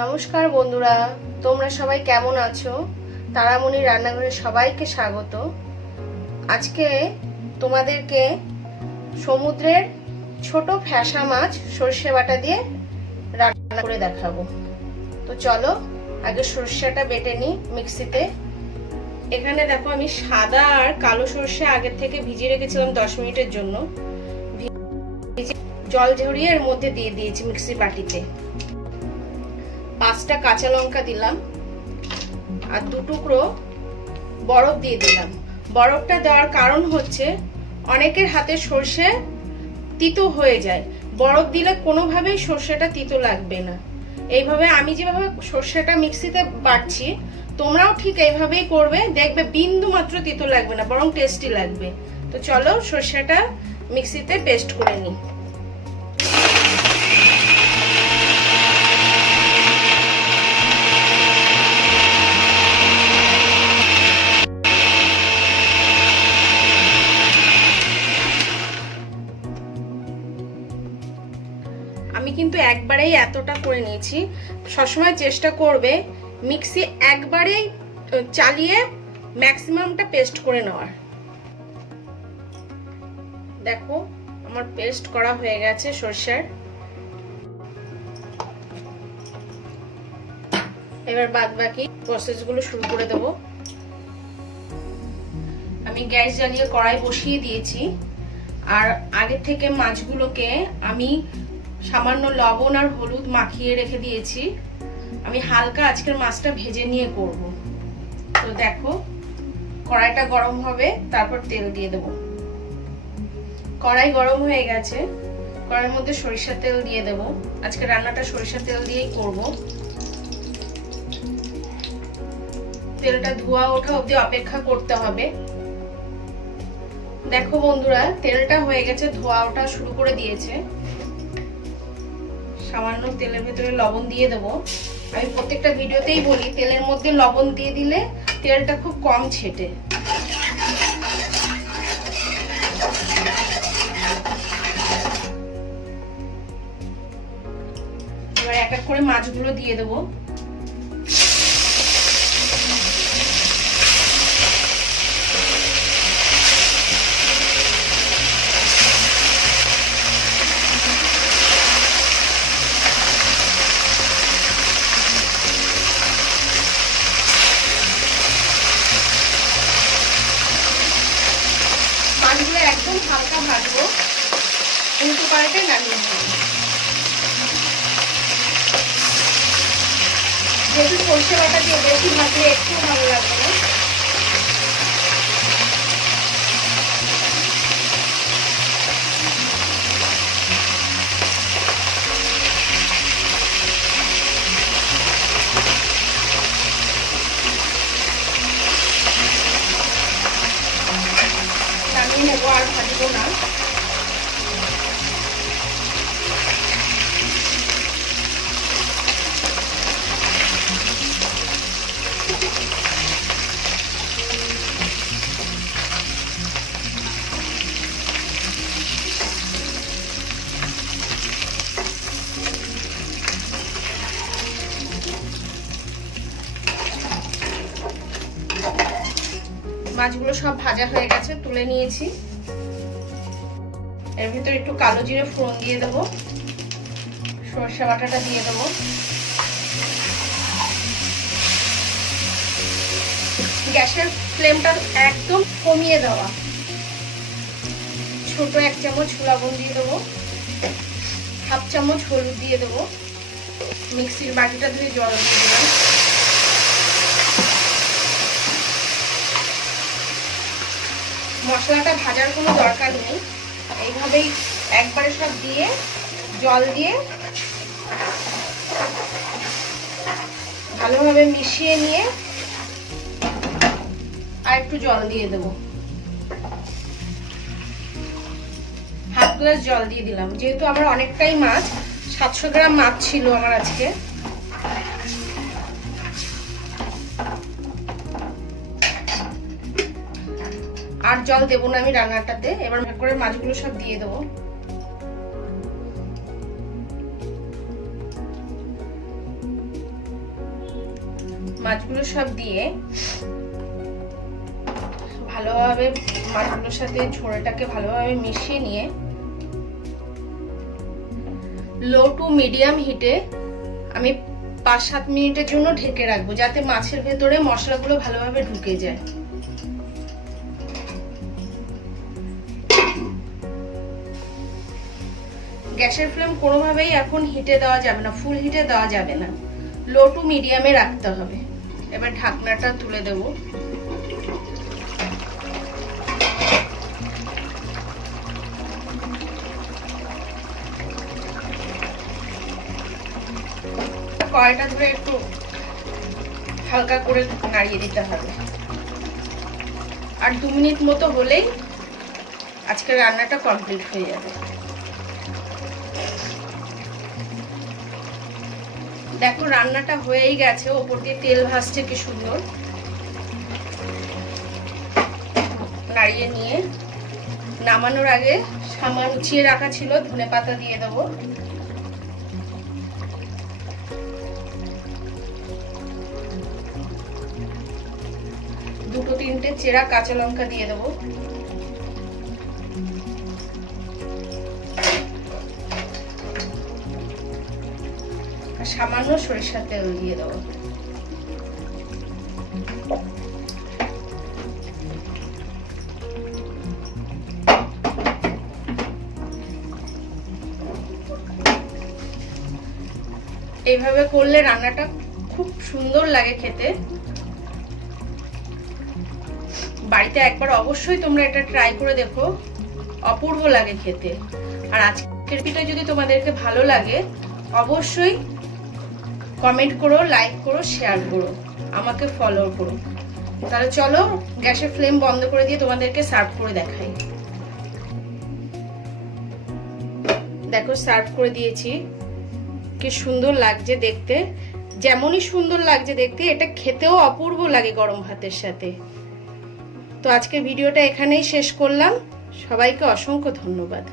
নমস্কার বন্ধুরা, তোমরা সবাই কেমন আছো? তারামণি রান্নাঘরে সবাইকে স্বাগত। আজকে তোমাদেরকে সমুদ্রের ছোট ফ্যাসা মাছ সরষে বাটা দিয়ে রান্না করে দেখাবো। তো চলো আগে সরষেটা বেটে নিই মিক্সিতে। এখানে দেখো আমি সাদা আর কালো সরষে আগের থেকে ভিজিয়ে রেখেছিলাম 10 মিনিটের জন্য। জল ঝরিয়ে এর মধ্যে দিয়ে দিয়েছি মিক্সি বাটিতে। 5টা কাঁচা লঙ্কা দিলাম আর 2 টুকরো বরফ দিয়ে দিলাম। বরফটা দেওয়ার কারণ হচ্ছে অনেকের হাতে সরষে তিতো হয়ে যায়, বরফ দিলে কোনোভাবেই সরষেটা তিতো লাগবে না। এইভাবে আমি যেভাবে সরষেটা মিক্সিতে বাটছি তোমরাও ঠিক এইভাবেই করবে, দেখবে বিন্দু মাত্র তিতো লাগবে না, বরং টেস্টি লাগবে। তো চলো সরষেটা মিক্সিতে পেস্ট করে নিই। আমি কিন্তু একবারেই এতটা করে নিয়েছি। সবসময় চেষ্টা করবে মিক্সি একবারেই চালিয়ে ম্যাক্সিমামটা পেস্ট করে নেওয়ার। দেখো আমার পেস্ট করা হয়ে গেছে সরষের। এবার বাদবাকি প্রসেসগুলো শুরু করে দেব। আমি গ্যাস জ্বালিয়ে কড়াই বসিয়ে দিয়েছি আর আগে থেকে মাছগুলোকে আমি সামান্য লবণ আর হলুদ মাখিয়ে রেখে দিয়েছি। আমি হালকা আজকের মাছটা ভেজে নিয়ে করব। তো দেখো কড়াইটা গরম হবে, তারপর তেল দিয়ে দেব। কড়াই গরম হয়ে গেছে, কড়াইয়ের মধ্যে সরিষার তেল দিয়ে দেব। আজকে রান্নাটা সরিষার তেল দিয়েই করব। তেলটা ধোয়া ওঠা অবধি অপেক্ষা করতে হবে। দেখো বন্ধুরা তেলটা হয়ে গেছে, ধোয়া ওঠা শুরু করে দিয়েছে। সামান্য তেলের ভেতরে লবণ দিয়ে দেবো। আমি প্রত্যেকটা ভিডিওতেই বলি তেলের মধ্যে লবণ দিয়ে দিলে তেলটা খুব কম ছেটে। এবার এক এক করে মাছগুলো দিয়ে দেবো। মাছগুলো একদম হালকা ভাজবো, উল্টো পাল্টে নামিয়ে নেব। যেহেতু সরষে বাটা দিয়ে বেশি ভাজলে একটু ভালো লাগবে না। নামিয়ে নেবো, আর ভাজবো না। মাছগুলো সব ভাজা হয়ে গেছে, তুলে নিয়েছি। এর ভিতরে একটু কালো জিরে ফোড়ন দিয়ে দেবো, সরষে বাটাটা দিয়ে দেবো। গ্যাসের ফ্লেমটা একদম কমিয়ে দেওয়া। ছোট 1 চামচ লবণ দিয়ে দেবো, 1/2 চামচ হলুদ দিয়ে দেবো। মিক্সির বাটিটা ধুয়ে জল দিয়ে দিলাম। মশলাটা ভাজার কোনো দরকার নেই, এইভাবেই একবারে সব দিয়ে জল দিয়ে ভালোভাবে মিশিয়ে নিয়ে আর একটু জল দিয়ে দেবো। 1/2 গ্লাস জল দিয়ে দিলাম। যেহেতু আমার অনেকটাই মাছ, 700 গ্রাম মাছ ছিল আমার আজকে। আর জল দেবো না আমি রান্নাটাতে। এবার ভাগ করে মাছগুলো সব দিয়ে দেবো। মাছগুলো সব দিয়ে ভালোভাবে মাছগুলোর সাথে ঝোলটাকে ভালোভাবে মিশিয়ে নিয়ে লো টু মিডিয়াম হিটে আমি 5-7 মিনিটের জন্য ঢেকে রাখবো, যাতে মাছের ভেতরে মশলাগুলো ভালোভাবে ঢুকে যায়। গ্যাসের ফ্লেম কোনোভাবেই এখন হিটে দেওয়া যাবে না, ফুল হিটে দেওয়া যাবে না, লো টু মিডিয়ামে রাখতে হবে। এবার ঢাকনাটা তুলে দেব। কড়াইটা ধরে একটু হালকা করে নাড়িয়ে দিতে হবে। আর 2 মিনিট মতো হলেই আজকের রান্নাটা কমপ্লিট হয়ে যাবে। দেখো রান্নাটা হয়েই গেছে, ওপর দিয়ে তেল ভাসছে কি সুন্দর। নাড়িয়ে নিয়ে নামানোর আগে সামান্য কুচিয়ে রাখা ছিল ধনেপাতা দিয়ে দেবো। দুটো তিনটে চেরা কাঁচা লঙ্কা দিয়ে দেবো। আর সামান্য সরিষার তেল দিয়ে দেবো। এইভাবে করলে রান্নাটা খুব সুন্দর লাগে খেতে। বাড়িতে একবার অবশ্যই তোমরা এটা ট্রাই করে দেখো, অপূর্ব লাগে খেতে। আর আজকের ভিডিও যদি তোমাদেরকে ভালো লাগে অবশ্যই কমেন্ট করো, লাইক করো, শেয়ার করো, আমাকে ফলো করো। তাহলে চলো গ্যাসের ফ্লেম বন্ধ করে দিয়ে তোমাদেরকে সার্ভ করে দেখাই। দেখো সার্ভ করে দিয়েছি, কি সুন্দর লাগছে দেখতে। যেমনই সুন্দর লাগছে দেখতে, এটা খেতেও অপূর্ব লাগে গরম ভাতের সাথে। তো আজকে ভিডিওটা এখানেই শেষ করলাম। সবাইকে অসংখ্য ধন্যবাদ।